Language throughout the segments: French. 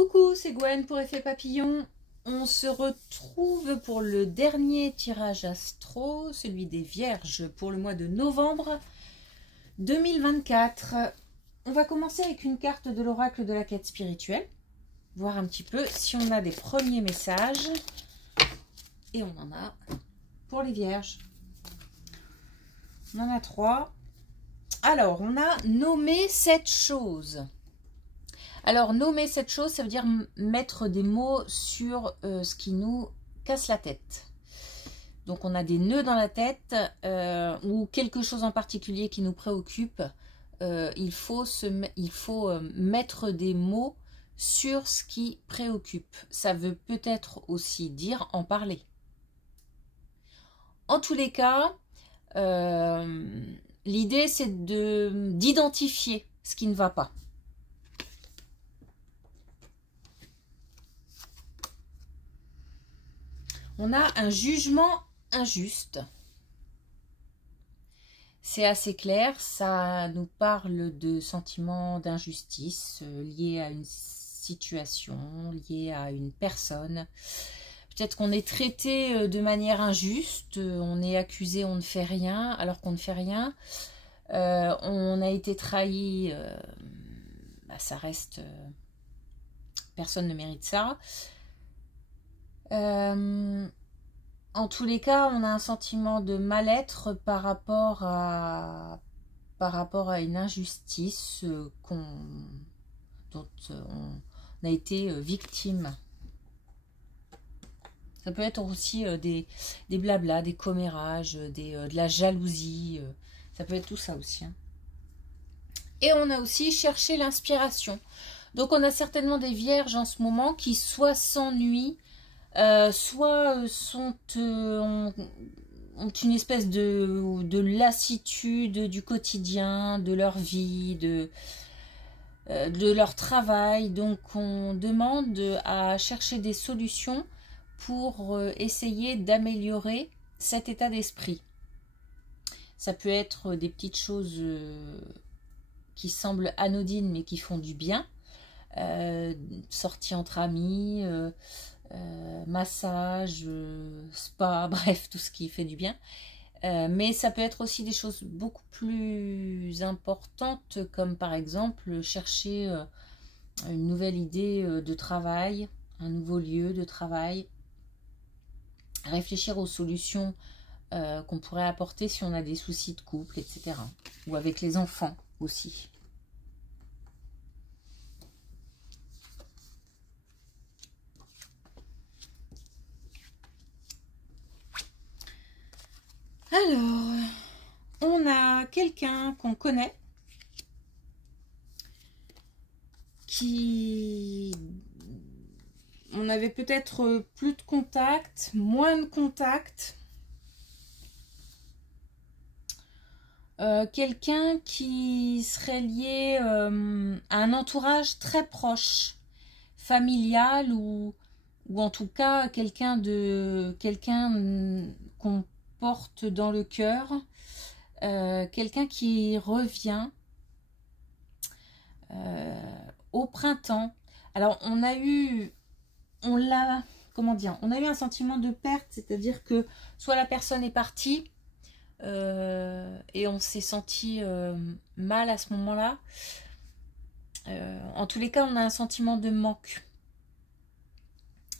Coucou, c'est Gwen pour Effet Papillon. On se retrouve pour le dernier tirage astro, celui des Vierges pour le mois de novembre 2024. On va commencer avec une carte de l'oracle de la quête spirituelle, voir un petit peu si on a des premiers messages. Et on en a pour les Vierges. On en a 3. Alors, on a nommé cette chose. Alors, nommer cette chose, ça veut dire mettre des mots sur ce qui nous casse la tête. Donc, on a des nœuds dans la tête ou quelque chose en particulier qui nous préoccupe. Il faut mettre des mots sur ce qui préoccupe. Ça veut peut-être aussi dire en parler. En tous les cas, l'idée, c'est d'identifier ce qui ne va pas. On a un jugement injuste. C'est assez clair, ça nous parle de sentiments d'injustice liés à une situation, liés à une personne. Peut-être qu'on est traité de manière injuste, on est accusé, on ne fait rien, alors qu'on ne fait rien. On a été trahi, ça reste... personne ne mérite ça. En tous les cas, on a un sentiment de mal-être par rapport à une injustice dont on a été victime. Ça peut être aussi des blablas, des commérages, de la jalousie. Ça peut être tout ça aussi. Hein. Et on a aussi cherché l'inspiration. Donc on a certainement des vierges en ce moment qui soit s'ennuient, soit ont une espèce de lassitude du quotidien, de leur vie, de leur travail. Donc on demande à chercher des solutions pour essayer d'améliorer cet état d'esprit. Ça peut être des petites choses qui semblent anodines mais qui font du bien. Sortie entre amis, massage, spa, bref, tout ce qui fait du bien. Mais ça peut être aussi des choses beaucoup plus importantes, comme par exemple chercher une nouvelle idée de travail, un nouveau lieu de travail, réfléchir aux solutions qu'on pourrait apporter si on a des soucis de couple, etc. Ou avec les enfants aussi. Alors, on a quelqu'un qu'on connaît qui... On avait peut-être plus de contact, moins de contact. Quelqu'un qui serait lié à un entourage très proche, familial ou en tout cas quelqu'un qu'on porte dans le cœur, quelqu'un qui revient au printemps. Alors on a eu un sentiment de perte, c'est-à-dire que soit la personne est partie et on s'est senti mal à ce moment-là. En tous les cas, on a un sentiment de manque.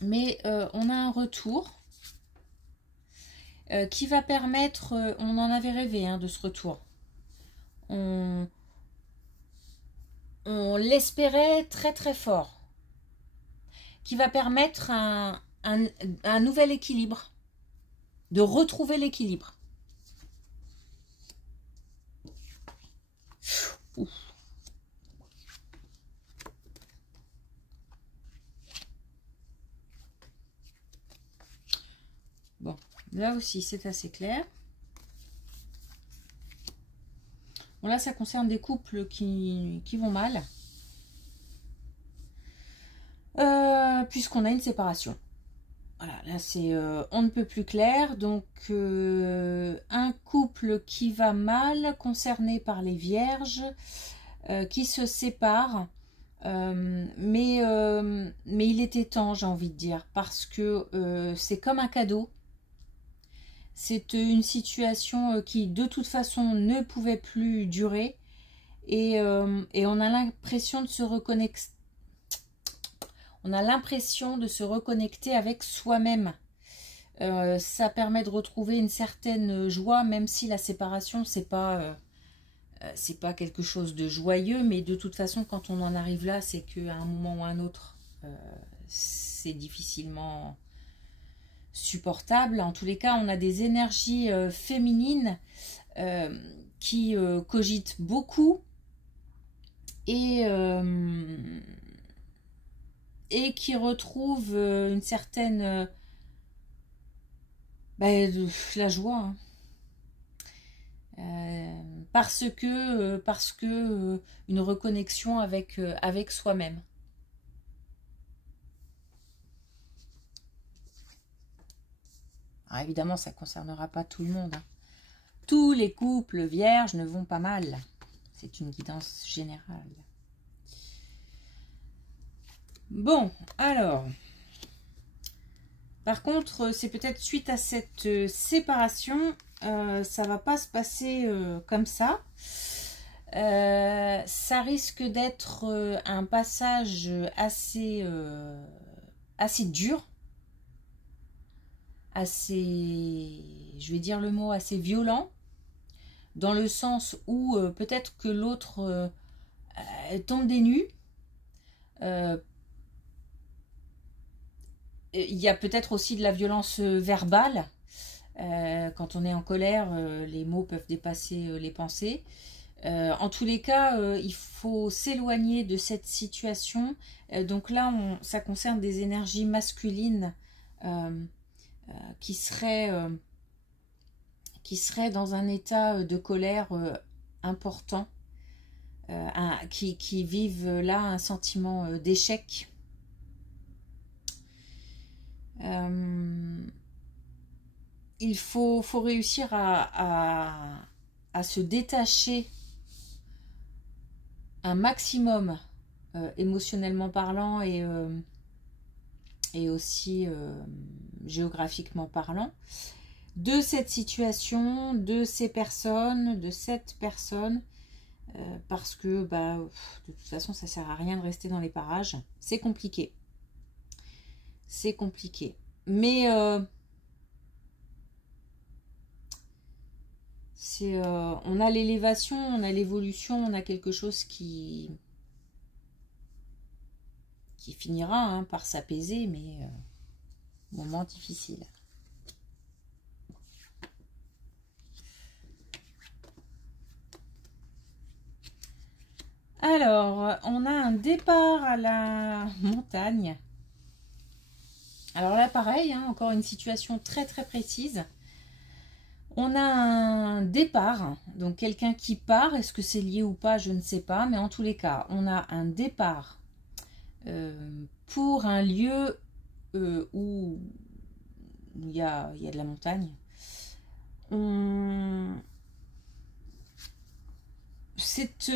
Mais on a un retour qui va permettre, on en avait rêvé de ce retour. On l'espérait très très fort. Qui va permettre un nouvel équilibre. De retrouver l'équilibre. Bon, là aussi c'est assez clair. Bon, là ça concerne des couples qui vont mal. Puisqu'on a une séparation. Voilà, là c'est on ne peut plus clair. Donc un couple qui va mal, concerné par les vierges, qui se sépare. Mais il était temps, j'ai envie de dire, parce que c'est comme un cadeau. C'est une situation qui, de toute façon, ne pouvait plus durer. Et on a l'impression de se reconnecter. On a l'impression de se reconnecter avec soi-même. Ça permet de retrouver une certaine joie, même si la séparation, c'est pas quelque chose de joyeux, mais de toute façon, quand on en arrive là, c'est qu'à un moment ou à un autre, c'est difficilement supportable. En tous les cas, on a des énergies féminines qui cogitent beaucoup et qui retrouvent une certaine la joie, hein. Parce que une reconnexion avec soi-même. Alors évidemment, ça ne concernera pas tout le monde, hein. Tous les couples vierges ne vont pas mal. C'est une guidance générale. Bon, alors, par contre, c'est peut-être suite à cette séparation, ça va pas se passer comme ça. Ça risque d'être un passage assez dur, assez, je vais dire le mot, assez violent, dans le sens où peut-être que l'autre tombe des nues. Il y a peut-être aussi de la violence verbale. Quand on est en colère, les mots peuvent dépasser les pensées. En tous les cas, il faut s'éloigner de cette situation. Donc là, ça concerne des énergies masculines qui seraient dans un état de colère important, qui vivent là un sentiment d'échec. Il faut réussir à se détacher un maximum émotionnellement parlant et aussi géographiquement parlant de cette situation, de ces personnes, de cette personne, parce que de toute façon ça sert à rien de rester dans les parages, c'est compliqué. C'est compliqué. Mais on a l'élévation, on a l'évolution, on a quelque chose qui finira hein, par s'apaiser, mais moment difficile. Alors, on a un départ à la montagne. Alors là, pareil, hein, encore une situation très très précise. On a un départ, donc quelqu'un qui part. Est-ce que c'est lié ou pas, je ne sais pas. Mais en tous les cas, on a un départ pour un lieu où il y a de la montagne. C'est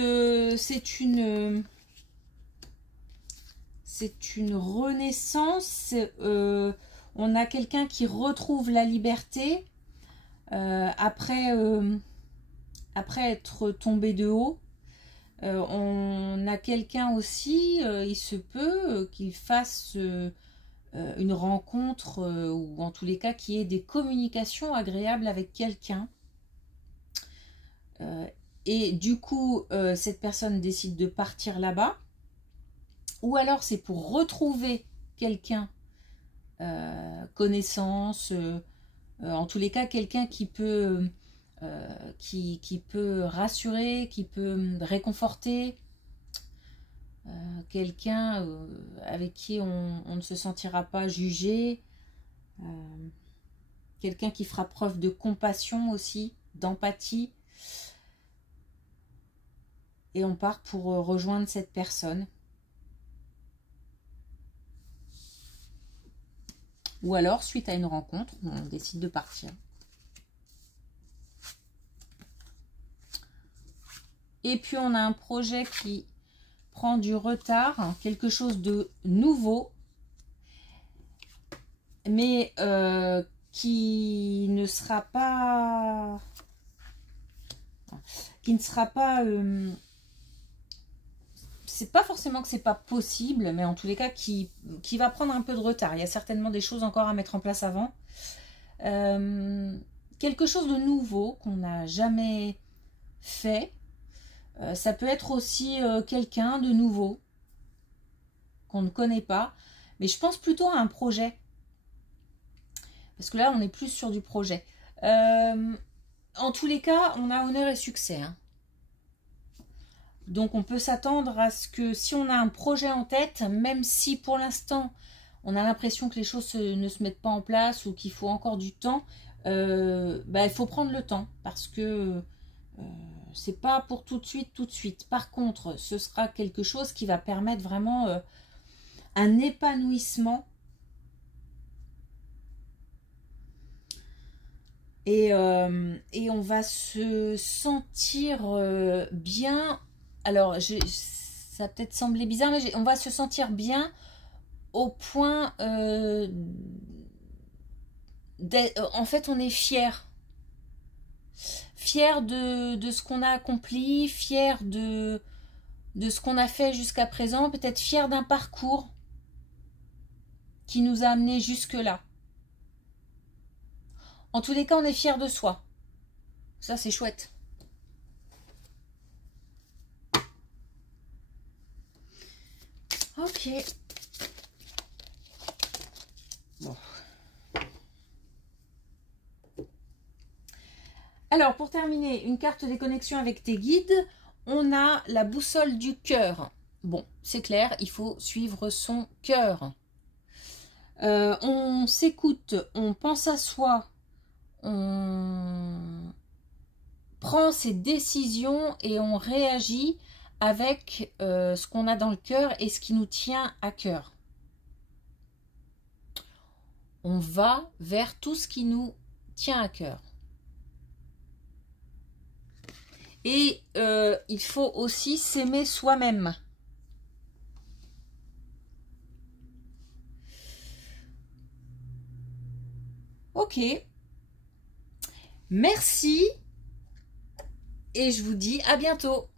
une renaissance. On a quelqu'un qui retrouve la liberté après être tombé de haut. On a quelqu'un aussi, il se peut qu'il fasse une rencontre ou en tous les cas qu'il y ait des communications agréables avec quelqu'un. Et du coup, cette personne décide de partir là-bas. Ou alors c'est pour retrouver quelqu'un, connaissance, en tous les cas quelqu'un qui peut rassurer, qui peut réconforter, quelqu'un avec qui on ne se sentira pas jugé, quelqu'un qui fera preuve de compassion aussi, d'empathie. Et on part pour rejoindre cette personne. Ou alors, suite à une rencontre, on décide de partir. Et puis, on a un projet qui prend du retard, hein, quelque chose de nouveau, mais qui ne sera pas... c'est pas forcément que c'est pas possible, mais en tous les cas qui va prendre un peu de retard. Il y a certainement des choses encore à mettre en place avant. Quelque chose de nouveau qu'on n'a jamais fait. Ça peut être aussi quelqu'un de nouveau qu'on ne connaît pas. Mais je pense plutôt à un projet. Parce que là, on est plus sur du projet. En tous les cas, on a honneur et succès. Hein. Donc, on peut s'attendre à ce que si on a un projet en tête, même si pour l'instant, on a l'impression que les choses ne se mettent pas en place ou qu'il faut encore du temps, il faut prendre le temps parce que c'est pas pour tout de suite, tout de suite. Par contre, ce sera quelque chose qui va permettre vraiment un épanouissement. Et on va se sentir bien. Alors, ça a peut-être semblé bizarre, mais on va se sentir bien au point en fait, on est fier. Fier de ce qu'on a accompli, fier de ce qu'on a fait jusqu'à présent, peut-être fier d'un parcours qui nous a amenés jusque-là. En tous les cas, on est fier de soi. Ça, c'est chouette. Ok. Bon. Alors, pour terminer, une carte des connexions avec tes guides. On a la boussole du cœur. Bon, c'est clair, il faut suivre son cœur. On s'écoute, on pense à soi. On prend ses décisions et on réagit avec ce qu'on a dans le cœur et ce qui nous tient à cœur. On va vers tout ce qui nous tient à cœur. Et il faut aussi s'aimer soi-même. Ok. Merci. Et je vous dis à bientôt.